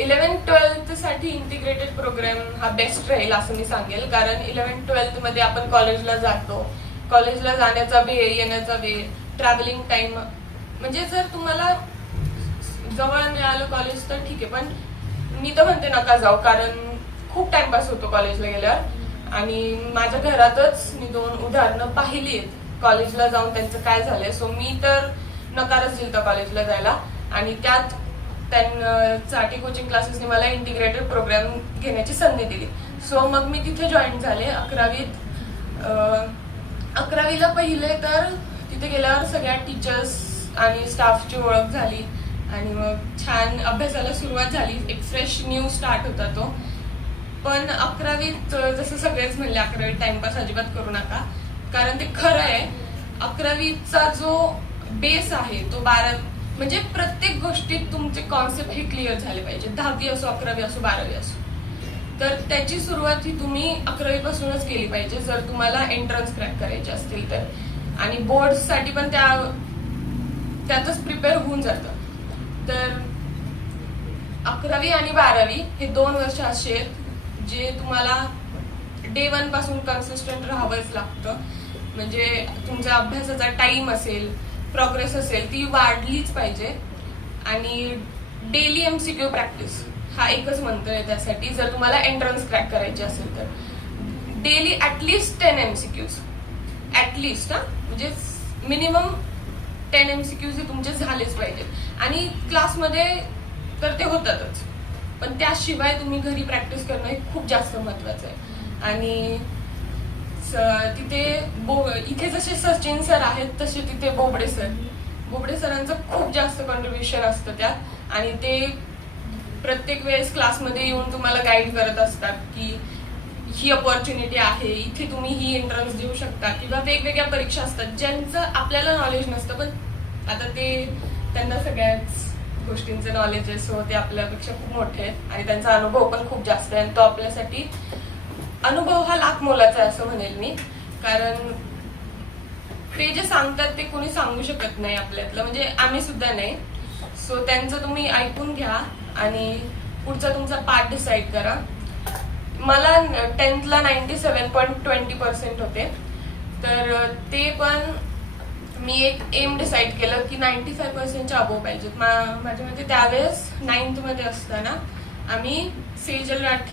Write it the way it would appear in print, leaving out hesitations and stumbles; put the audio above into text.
11th-12th साठी integrated programme हा best राहील असं मी सांगेल. कारण 11th-12th मध्ये आपण कॉलेजला जातो, कॉलेजला जाण्याचा वेळ, येण्याचा वेळ, ट्रॅव्हलिंग टाइम, म्हणजे जर तुम्हाला जवळ मिळालं कॉलेज तर ठीक आहे, पण मी तर म्हणते नका जाऊ, कारण खूप टाइमपास होतो कॉलेजला गेल्यावर. आणि माझ्या घरातच मी 2 उदाहरणं पाहिली आहेत कॉलेजला जाऊन त्यांचं काय झालंय. सो मी तर नकारच दिलता कॉलेजला जायला. आणि त्यात त्यांसाठी कोचिंग क्लासेसने मला इंटिग्रेटेड प्रोग्राम घेण्याची संधी दिली. सो मग मी तिथे जॉईन झाले 11वीत. 11वीला पहिले तर तिथे गेल्यावर सगळ्या टीचर्स आणि स्टाफची ओळख झाली आणि मग छान अभ्यासाला सुरुवात झाली. एक फ्रेश न्यू स्टार्ट होता तो. पण 11वीत जसं सगळेच म्हणले 11वीत टाइमपास अजिबात करू नका, कारण ते खरं आहे. 11वीचा जो बेस आहे तो 12, म्हणजे प्रत्येक गोष्टीत तुमचे कॉन्सेप्ट हे क्लिअर झाले पाहिजे. 10वी असो, 11वी असो, 12वी असो. तर त्याची सुरुवात ही तुम्ही 11वी पासूनच केली पाहिजे जर तुम्हाला एंट्रन्स क्रॅक करायचे असतील तर. आणि बोर्डसाठी पण त्यातच प्रिपेअर होऊन जातं. तर 11वी आणि 12वी हे 2 वर्ष असे आहेत जे तुम्हाला डे 1 पासून कन्सिस्टंट राहावंच लागतं. म्हणजे तुमचा अभ्यासाचा टाइम असेल, प्रोग्रेस असेल, ती वाढलीच पाहिजे. आणि डेली एमसीक्यू प्रॅक्टिस हा एकच मंत्र आहे त्यासाठी, जर तुम्हाला एंट्रन्स क्रॅक करायची असेल तर. डेली ऍटलिस्ट 10 एमसीक्यूज, ऍटलिस्ट, म्हणजे मिनिमम 10 एमसीक्यूज हे तुमचे झालेच पाहिजेत. आणि क्लासमध्ये तर ते होतातच, पण त्याशिवाय तुम्ही घरी प्रॅक्टिस करणं हे खूप जास्त महत्वाचं आहे. आणि तिथे इथे जसे सचिन सर आहेत तसे तिथे बोबडे सरांचं खूप जास्त कॉन्ट्रीब्युशन असतं त्यात. आणि ते प्रत्येक वेळेस क्लासमध्ये येऊन तुम्हाला गाईड करत असतात की ही अपॉर्च्युनिटी आहे, इथे तुम्ही ही एंट्रन्स देऊ शकता. किंवा वेगवेगळ्या परीक्षा असतात ज्यांचं आपल्याला नॉलेज नसतं, पण आता त्यांना सगळ्याच गोष्टींचं नॉलेज आहे. सो ते आपल्यापेक्षा खूप मोठे आहेत आणि त्यांचा अनुभव पण खूप जास्त आहे. आणि तो आपल्यासाठी अनुभव हा लाख मोलाचा आहे असं म्हणेल मी. कारण ते जे सांगतात ते कोणी सांगू शकत नाही आपल्यातलं, म्हणजे आम्ही सुद्धा नाही. सो त्यांचं तुम्ही ऐकून घ्या आणि पुढचा तुमचा पार्ट डिसाईड करा. मला 10thला 97.20% होते, तर ते पण मी एक एम डिसाईड केलं की 95%च्या अबोव पाहिजेत. माझ्या मते त्यावेळेस 9th मध्ये असताना आम्ही सेजल राठी